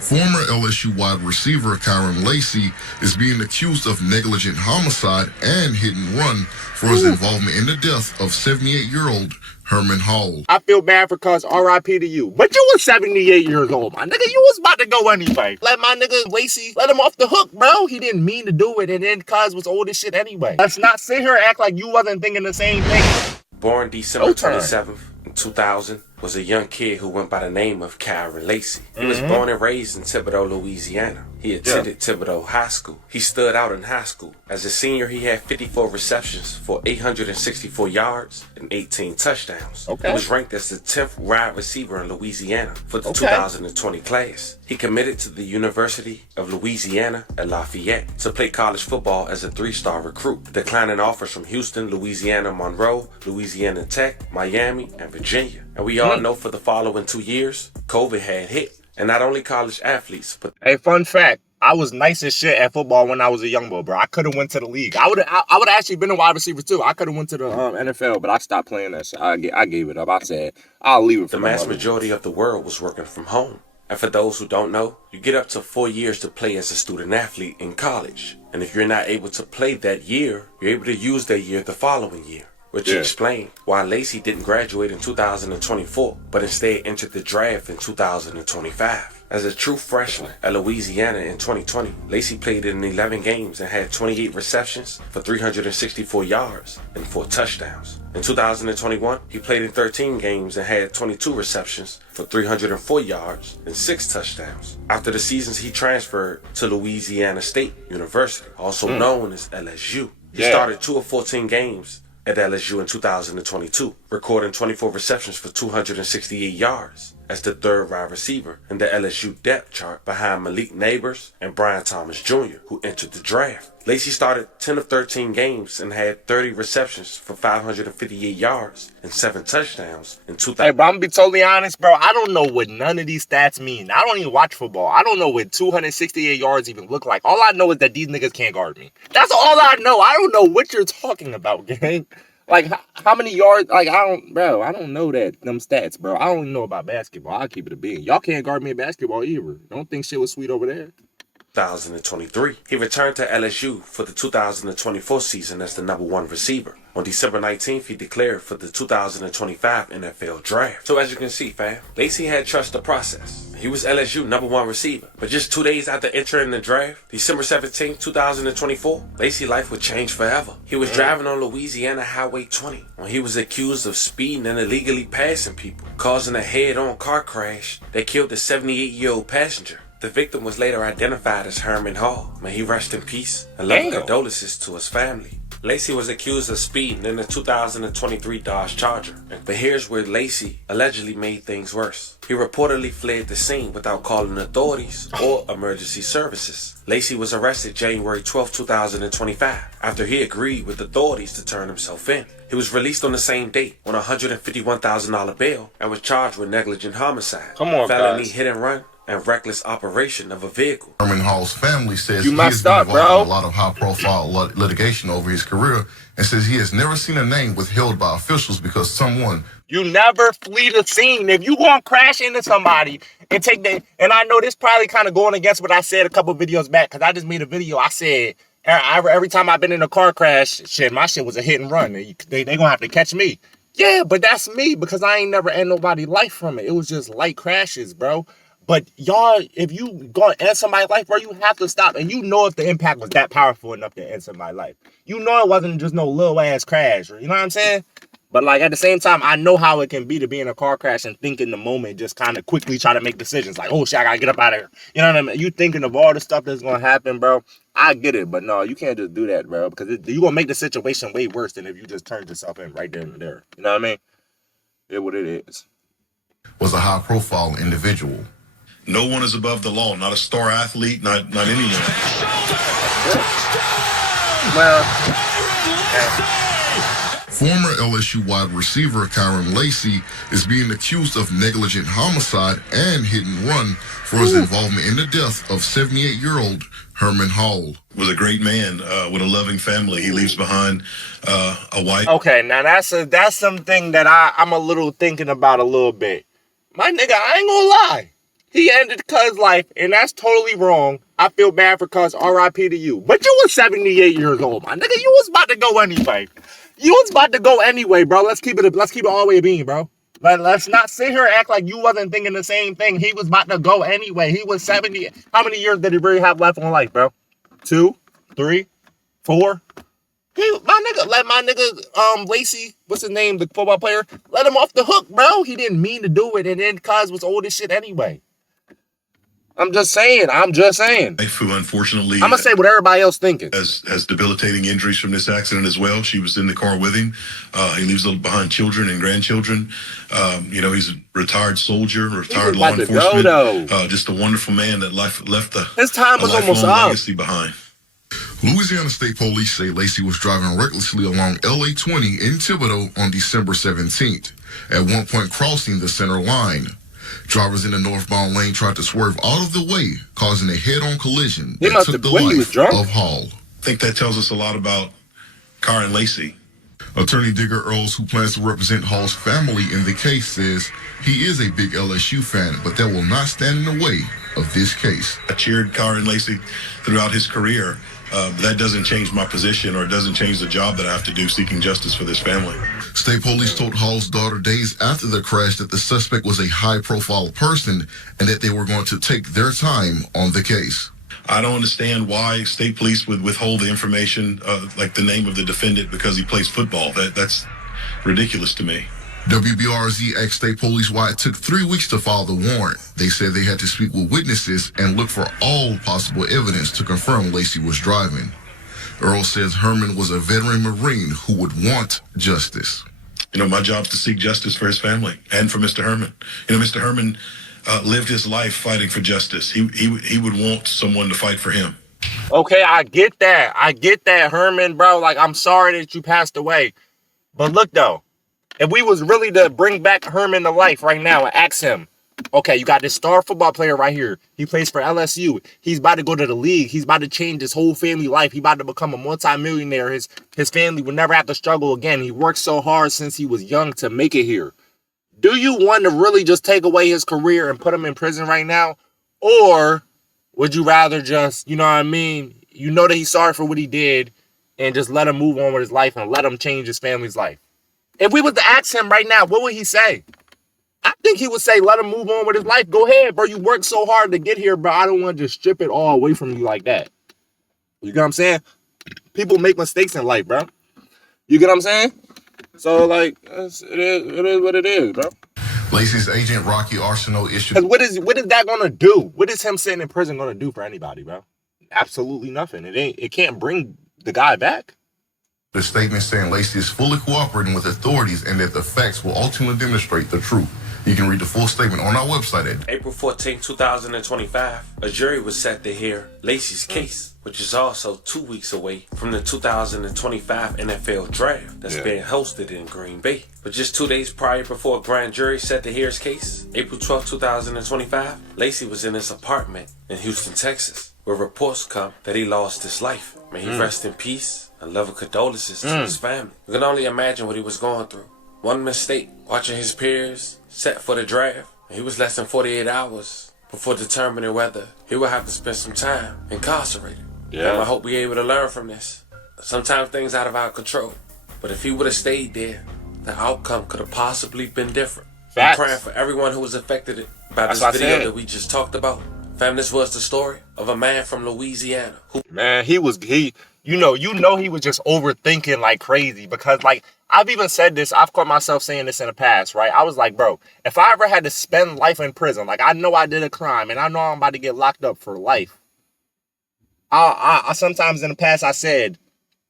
Former LSU wide receiver Kyron Lacy is being accused of negligent homicide and hit and run for his involvement in the death of 78-year-old Herman Hall. I feel bad for cuz RIP to you. But you was 78 years old, my nigga. You was about to go anyway. Let my nigga Lacy, let him off the hook, bro. He didn't mean to do it, and then cuz was old as shit anyway. Let's not sit here and act like you wasn't thinking the same thing. Born December 27th, 2000, was a young kid who went by the name of Kyron Lacy. He was born and raised in Thibodaux, Louisiana. He attended Thibodaux High School. He stood out in high school. As a senior, he had 54 receptions for 864 yards and 18 touchdowns. He was ranked as the 10th wide receiver in Louisiana for the 2020 class. He committed to the University of Louisiana at Lafayette to play college football as a 3-star recruit, declining offers from Houston, Louisiana Monroe, Louisiana Tech, Miami, and Virginia. And we all know for the following 2 years, COVID had hit. And not only college athletes, but... Hey, fun fact. I was nice as shit at football when I was a young boy, bro. I could have went to the league. I would have actually been a wide receiver, too. I could have went to the NFL, but I stopped playing that shit. I gave it up. I said, I'll leave it for the mass majority of the world was working from home. And for those who don't know, you get up to 4 years to play as a student athlete in college. And if you're not able to play that year, you're able to use that year the following year. Which explained why Lacy didn't graduate in 2024, but instead entered the draft in 2025. As a true freshman at Louisiana in 2020, Lacy played in 11 games and had 28 receptions for 364 yards and 4 touchdowns. In 2021, he played in 13 games and had 22 receptions for 304 yards and 6 touchdowns. After the seasons, he transferred to Louisiana State University, also known as LSU. He started 2 of 14 games at LSU in 2022, recording 24 receptions for 268 yards as the 3rd wide receiver in the LSU depth chart behind Malik Neighbors and Brian Thomas Jr., who entered the draft. Lacy started 10 of 13 games and had 30 receptions for 558 yards and 7 touchdowns in 2000. Hey, bro, I'm gonna be totally honest, bro. I don't know what none of these stats mean. I don't even watch football. I don't know what 268 yards even look like. All I know is that these niggas can't guard me. That's all I know. I don't know what you're talking about, gang. Like, how many yards? Like, I don't know them stats, bro. I don't know about basketball. I'll keep it a bean. Y'all can't guard me in basketball either. Don't think shit was sweet over there. 2023. He returned to LSU for the 2024 season as the #1 receiver. On December 19th, he declared for the 2025 NFL Draft. So as you can see, fam, Lacy had trust the process. He was LSU #1 receiver. But just 2 days after entering the draft, December 17th, 2024, Lacy's life would change forever. He was driving on Louisiana Highway 20 when he was accused of speeding and illegally passing people, causing a head-on car crash that killed the 78-year-old passenger. The victim was later identified as Herman Hall. May he rest in peace and love condolences to his family. Lacy was accused of speeding in the 2023 Dodge Charger. But here's where Lacy allegedly made things worse. He reportedly fled the scene without calling authorities or emergency services. Lacy was arrested January 12, 2025 after he agreed with authorities to turn himself in. He was released on the same date on a $151,000 bail and was charged with negligent homicide, felony hit and run, and reckless operation of a vehicle. Herman Hall's family says he has been involved in a lot of high-profile litigation over his career and says he has never seen a name withheld by officials because someone... You never flee the scene. If you gonna crash into somebody and take that... And I know this probably kind of going against what I said a couple videos back, because I just made a video. I said, every time I've been in a car crash, shit, my shit was a hit and run. They gonna have to catch me. Yeah, but that's me, because I ain't never had nobody life from it. It was just light crashes, bro. But y'all, if you gonna end somebody's life, bro, you have to stop. And you know if the impact was that powerful enough to end somebody's life. You know it wasn't just no little ass crash. You know what I'm saying? But like at the same time, I know how it can be to be in a car crash and think in the moment, just kind of quickly try to make decisions. Like, oh shit, I gotta get up out of here. You know what I mean? You thinking of all the stuff that's gonna happen, bro. I get it, but no, you can't just do that, bro. Because you're gonna make the situation way worse than if you just turned yourself in right then and there. You know what I mean? It's what it is. Was a high-profile individual. No one is above the law. Not a star athlete, not anyone. Well, Former LSU wide receiver Kyron Lacy is being accused of negligent homicide and hit and run for his involvement in the death of 78-year-old Herman Hall. Was a great man with a loving family. He leaves behind a wife. Okay, now that's something that I'm a little thinking about a little bit. My nigga, I ain't gonna lie. He ended Cuz life, and that's totally wrong. I feel bad for Cuz. R.I.P. to you. But you was 78 years old, my nigga. You was about to go anyway. You was about to go anyway, bro. Let's keep it all the way a bean, bro. Let's not sit here and act like you wasn't thinking the same thing. He was about to go anyway. He was 70. How many years did he really have left on life, bro? 2, 3, 4. Let my nigga, Lacey, what's his name, the football player, let him off the hook, bro. He didn't mean to do it, and then Cuz was old as shit anyway. I'm just saying. Who unfortunately, I'm gonna say what everybody else thinking. Has debilitating injuries from this accident as well. She was in the car with him. He leaves behind children and grandchildren. He's a retired soldier, retired law enforcement. Just a wonderful man that left his time was almost up. Legacy behind. Louisiana State Police say Lacey was driving recklessly along LA 20 in Thibodaux on December 17th, at one point crossing the center line. Drivers in the northbound lane tried to swerve out of the way, causing a head-on collision that took the life of Hall. I think that tells us a lot about Carr and Lacey. Attorney Digger Earls, who plans to represent Hall's family in the case, says he is a big LSU fan, but that will not stand in the way of this case. I cheered Carr and Lacey throughout his career. That doesn't change my position, or it doesn't change the job that I have to do seeking justice for this family. State police told Hall's daughter days after the crash that the suspect was a high-profile person and that they were going to take their time on the case. I don't understand why state police would withhold the information, like the name of the defendant, because he plays football. That's ridiculous to me. WBRZ asked state police why it took 3 weeks to file the warrant. They said they had to speak with witnesses and look for all possible evidence to confirm Lacey was driving. Earl says Herman was a veteran Marine who would want justice. My job is to seek justice for his family and for Mr. Herman. Mr. Herman lived his life fighting for justice. He would want someone to fight for him. Okay, I get that, Herman, bro. Like, I'm sorry that you passed away. But look, though, if we was really to bring back Herman to life right now and ask him, okay, you got this star football player right here. He plays for LSU. He's about to go to the league. He's about to change his whole family life. He's about to become a multimillionaire. His family will never have to struggle again. He worked so hard since he was young to make it here. Do you want to really just take away his career and put him in prison right now? Or would you rather just, you know what I mean? You know that he's sorry for what he did and just let him move on with his life and let him change his family's life. If we was to ask him right now, what would he say? I think he would say, let him move on with his life. Go ahead, bro. You worked so hard to get here, bro. I don't want to just strip it all away from you like that. You get what I'm saying? People make mistakes in life, bro. You get what I'm saying? So, like, it is what it is, bro. Lacey's agent, Rocky Arsenault, issued... Because what is that going to do? What is him sitting in prison going to do for anybody, bro? Absolutely nothing. It can't bring the guy back. The statement saying Lacey is fully cooperating with authorities and that the facts will ultimately demonstrate the truth. You can read the full statement on our website at April 14, 2025. A jury was set to hear Lacey's case, which is also 2 weeks away from the 2025 NFL Draft that's being hosted in Green Bay. But just 2 days prior before a grand jury set to hear his case, April 12, 2025, Lacey was in his apartment in Houston, Texas, where reports come that he lost his life. May he rest in peace. And love and condolences to his family. You can only imagine what he was going through. One mistake, watching his peers set for the draft, and he was less than 48 hours before determining whether he would have to spend some time incarcerated. And I hope we're able to learn from this. Sometimes things out of our control, but if he would have stayed there, the outcome could have possibly been different. Facts. I'm praying for everyone who was affected by this video that we just talked about. Fam, this was the story of a man from Louisiana who... Man, he was he was just overthinking like crazy because, like, I've even said this. I've caught myself saying this in the past, right? I was like, bro, if I ever had to spend life in prison, like, I know I did a crime and I know I'm about to get locked up for life. I sometimes in the past I said,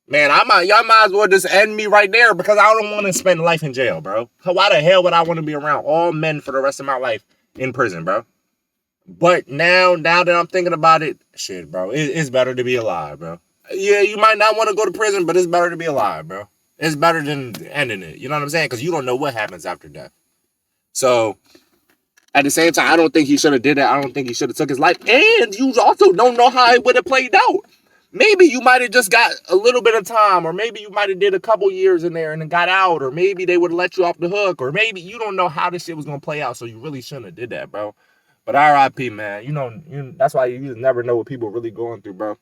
man, y'all might as well just end me right there because I don't want to spend life in jail, bro. Why the hell would I want to be around all men for the rest of my life in prison, bro? But now that I'm thinking about it, shit, bro, it's better to be alive, bro. Yeah, you might not want to go to prison, but it's better to be alive, bro. It's better than ending it. You know what I'm saying? Because you don't know what happens after death. So, at the same time, I don't think he should have did that. I don't think he should have took his life. And you also don't know how it would have played out. Maybe you might have just got a little bit of time, or maybe you might have did a couple years in there and then got out, or maybe they would have let you off the hook, or maybe you don't know how this shit was going to play out, so you really shouldn't have did that, bro. But RIP, man. That's why you just never know what people are really going through, bro.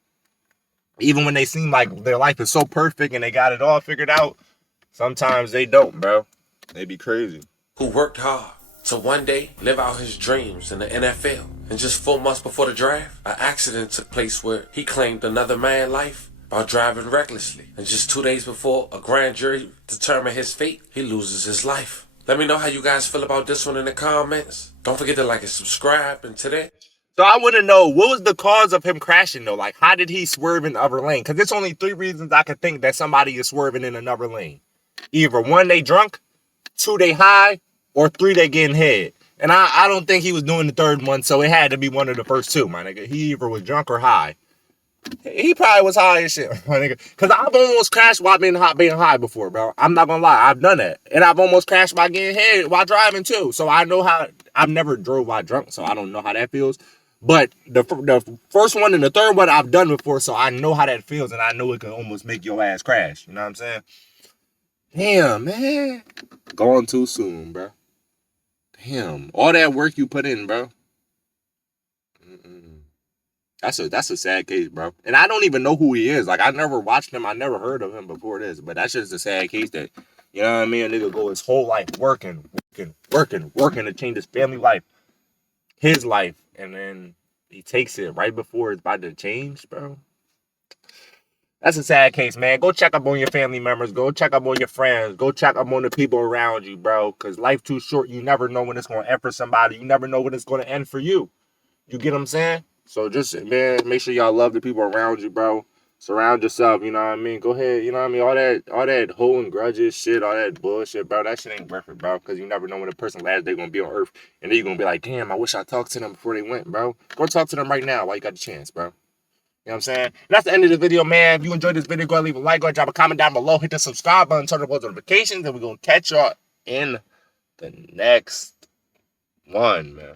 Even when they seem like their life is so perfect and they got it all figured out, sometimes they don't, bro. They be crazy. Who worked hard to one day live out his dreams in the NFL. And just 4 months before the draft, an accident took place where he claimed another man's life by driving recklessly. And just 2 days before a grand jury determined his fate, he loses his life. Let me know how you guys feel about this one in the comments. Don't forget to like and subscribe. And today, so I want to know, what was the cause of him crashing, though? Like, how did he swerve in the other lane? Because there's only 3 reasons I could think that somebody is swerving in another lane. Either 1, they drunk, 2, they high, or 3, they getting head. And I don't think he was doing the 3rd one, so it had to be one of the first 2, my nigga. He either was drunk or high. He probably was high as shit, my nigga. Because I've almost crashed while being high before, bro. I'm not going to lie. I've done that. And I've almost crashed by getting head while driving, too. So I know how. I've never drove while drunk, so I don't know how that feels. But the first one and the 3rd one I've done before, so I know how that feels, and I know it can almost make your ass crash. You know what I'm saying? Damn, man. Gone too soon, bro. Damn. All that work you put in, bro. That's a sad case, bro. And I don't even know who he is. Like, I never watched him. I never heard of him before this. But that's just a sad case that, you know what I mean? A nigga go his whole life working to change his family life. His life. And then he takes it right before it's about to change, bro. That's a sad case, man. Go check up on your family members. Go check up on your friends. Go check up on the people around you, bro. Because life too short. You never know when it's going to end for somebody. You never know when it's going to end for you. You get what I'm saying? So just, man, make sure y'all love the people around you, bro. Surround yourself, you know what I mean? Go ahead, you know what I mean? All that holding grudges shit, all that bullshit, bro. That shit ain't worth it, bro. Because you never know when the person last day gonna be on earth. And then you're gonna be like, damn, I wish I talked to them before they went, bro. Go talk to them right now while you got the chance, bro. You know what I'm saying? And that's the end of the video, man. If you enjoyed this video, go ahead and leave a like, go ahead and drop a comment down below, hit the subscribe button, turn on post notifications, and we're gonna catch y'all in the next one, man.